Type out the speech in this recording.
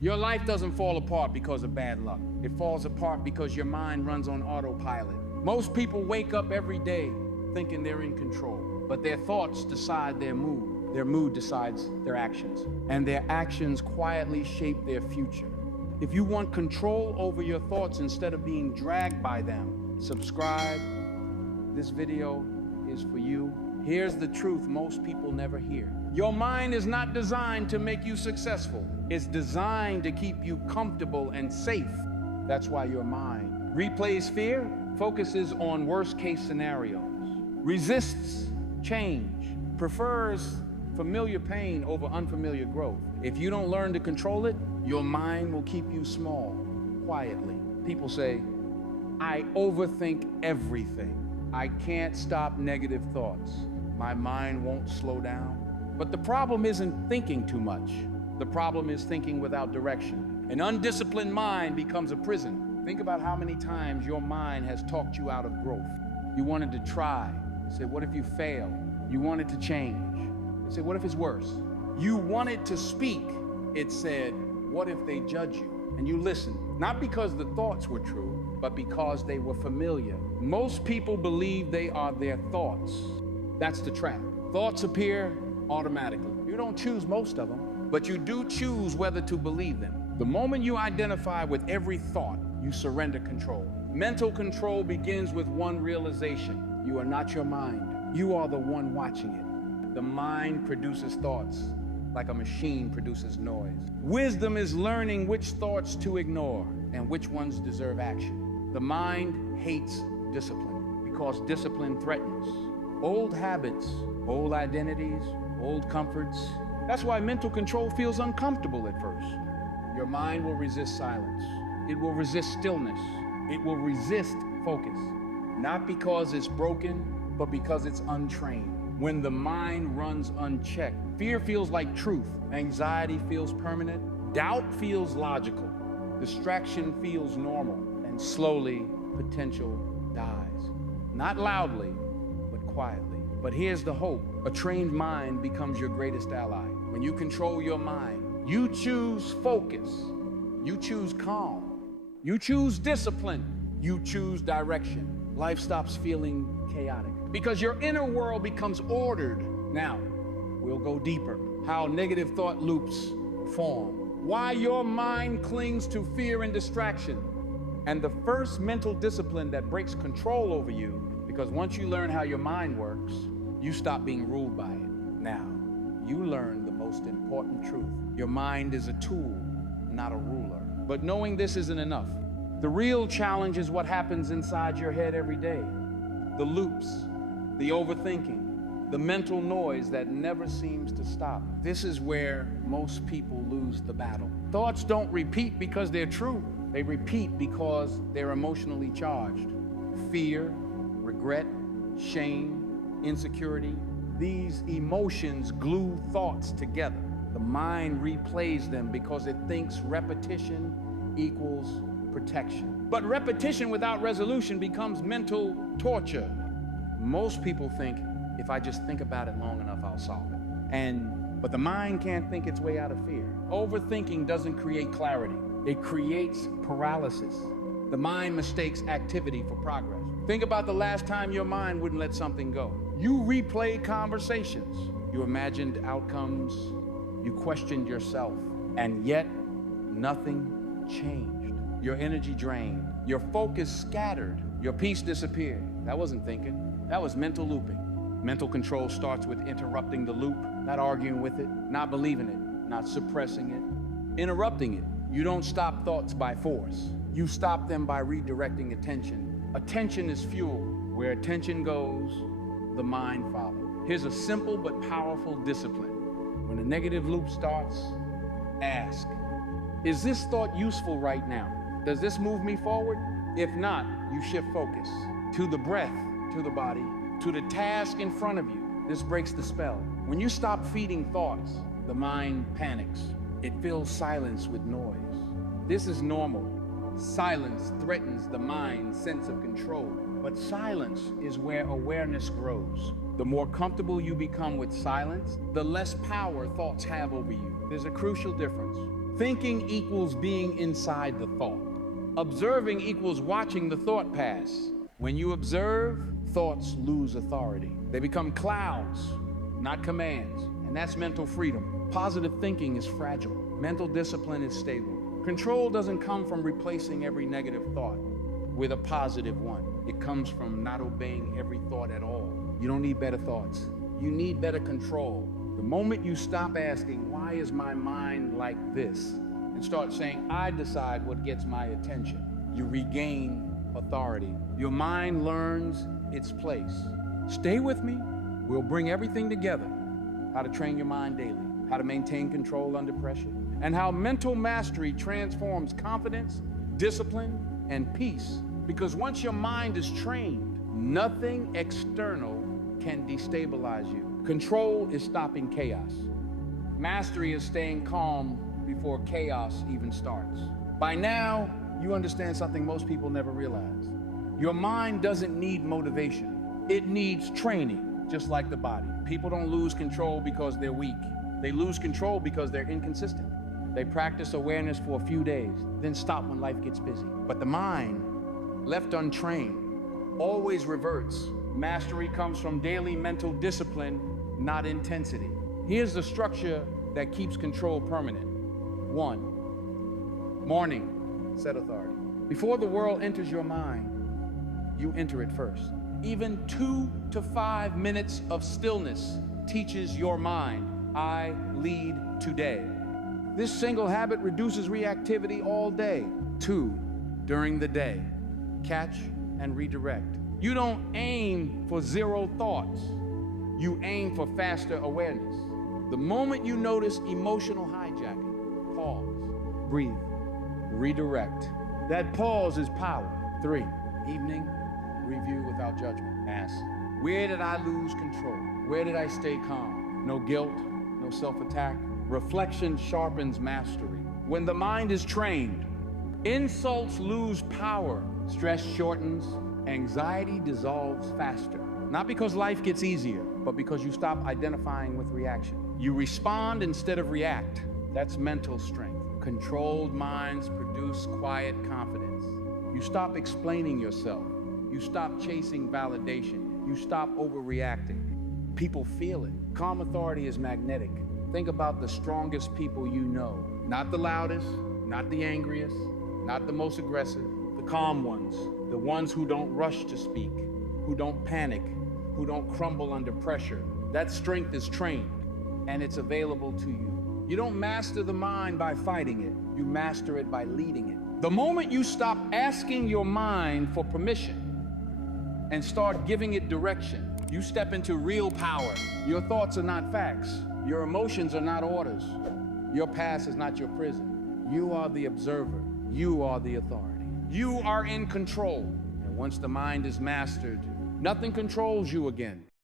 Your life doesn't fall apart because of bad luck. It falls apart because your mind runs on autopilot. Most people wake up every day thinking they're in control, but their thoughts decide their mood. Their mood decides their actions, and their actions quietly shape their future. If you want control over your thoughts instead of being dragged by them, subscribe. This video is for you. Here's the truth most people never hear. Your mind is not designed to make you successful. It's designed to keep you comfortable and safe. That's why your mind replays fear, focuses on worst-case scenarios, resists change, prefers familiar pain over unfamiliar growth. If you don't learn to control it, your mind will keep you small, quietly. People say, I overthink everything. I can't stop negative thoughts. My mind won't slow down. But the problem isn't thinking too much. The problem is thinking without direction. An undisciplined mind becomes a prison. Think about how many times your mind has talked you out of growth. You wanted to try. You said, what if you fail? You wanted to change. You said, what if it's worse? You wanted to speak. It said, what if they judge you? And you listened, not because the thoughts were true, but because they were familiar. Most people believe they are their thoughts. That's the trap. Thoughts appear automatically. You don't choose most of them, but you do choose whether to believe them. The moment you identify with every thought, you surrender control. Mental control begins with one realization. You are not your mind. You are the one watching it. The mind produces thoughts like a machine produces noise. Wisdom is learning which thoughts to ignore and which ones deserve action. The mind hates discipline because discipline threatens old habits, old identities, old comforts. That's why mental control feels uncomfortable at first. Your mind will resist silence. It will resist stillness. It will resist focus. Not because it's broken, but because it's untrained. When the mind runs unchecked, fear feels like truth. Anxiety feels permanent. Doubt feels logical. Distraction feels normal. And slowly, potential dies. Not loudly, but quietly. But here's the hope. A trained mind becomes your greatest ally. When you control your mind, you choose focus. You choose calm. You choose discipline. You choose direction. Life stops feeling chaotic because your inner world becomes ordered. Now, we'll go deeper. How negative thought loops form. Why your mind clings to fear and distraction. And the first mental discipline that breaks control over you, because once you learn how your mind works, you stop being ruled by it. Now, you learn the most important truth. Your mind is a tool, not a ruler. But knowing this isn't enough. The real challenge is what happens inside your head every day. The loops, the overthinking, the mental noise that never seems to stop. This is where most people lose the battle. Thoughts don't repeat because they're true. They repeat because they're emotionally charged. Fear, regret, shame, insecurity. These emotions glue thoughts together. The mind replays them because it thinks repetition equals protection. But repetition without resolution becomes mental torture. Most people think, if I just think about it long enough, I'll solve it. But the mind can't think its way out of fear. Overthinking doesn't create clarity. It creates paralysis. The mind mistakes activity for progress. Think about the last time your mind wouldn't let something go. You replayed conversations. You imagined outcomes. You questioned yourself. And yet, nothing changed. Your energy drained. Your focus scattered. Your peace disappeared. That wasn't thinking. That was mental looping. Mental control starts with interrupting the loop, not arguing with it, not believing it, not suppressing it, interrupting it. You don't stop thoughts by force. You stop them by redirecting attention. Attention is fuel. Where attention goes, the mind follows. Here's a simple but powerful discipline. When a negative loop starts, ask, is this thought useful right now? Does this move me forward? If not, you shift focus to the breath, to the body, to the task in front of you. This breaks the spell. When you stop feeding thoughts, the mind panics. It fills silence with noise. This is normal. Silence threatens the mind's sense of control. But silence is where awareness grows. The more comfortable you become with silence, the less power thoughts have over you. There's a crucial difference. Thinking equals being inside the thought. Observing equals watching the thought pass. When you observe, thoughts lose authority. They become clouds, not commands. And that's mental freedom. Positive thinking is fragile. Mental discipline is stable. Control doesn't come from replacing every negative thought with a positive one. It comes from not obeying every thought at all. You don't need better thoughts. You need better control. The moment you stop asking, why is my mind like this? And start saying, I decide what gets my attention, you regain authority. Your mind learns its place. Stay with me. We'll bring everything together. How to train your mind daily, how to maintain control under pressure, and how mental mastery transforms confidence, discipline, and peace. Because once your mind is trained, nothing external can destabilize you. Control is stopping chaos. Mastery is staying calm before chaos even starts. By now, you understand something most people never realize. Your mind doesn't need motivation. It needs training, just like the body. People don't lose control because they're weak. They lose control because they're inconsistent. They practice awareness for a few days, then stop when life gets busy. But the mind, left untrained, always reverts. Mastery comes from daily mental discipline, not intensity. Here's the structure that keeps control permanent. 1, morning, set authority. Before the world enters your mind, you enter it first. Even 2 to 5 minutes of stillness teaches your mind, I lead today. This single habit reduces reactivity all day. 2, during the day, catch and redirect. You don't aim for 0 thoughts. You aim for faster awareness. The moment you notice emotional hijacking, pause, breathe, redirect. That pause is power. 3, evening, review without judgment. Ask, where did I lose control? Where did I stay calm? No guilt, no self-attack. Reflection sharpens mastery. When the mind is trained, insults lose power, stress shortens, anxiety dissolves faster. Not because life gets easier, but because you stop identifying with reaction. You respond instead of react. That's mental strength. Controlled minds produce quiet confidence. You stop explaining yourself. You stop chasing validation. You stop overreacting. People feel it. Calm authority is magnetic. Think about the strongest people you know. Not the loudest, not the angriest, not the most aggressive. The calm ones. The ones who don't rush to speak, who don't panic, who don't crumble under pressure. That strength is trained, and it's available to you. You don't master the mind by fighting it. You master it by leading it. The moment you stop asking your mind for permission and start giving it direction, you step into real power. Your thoughts are not facts. Your emotions are not orders. Your past is not your prison. You are the observer. You are the authority. You are in control. And once the mind is mastered, nothing controls you again.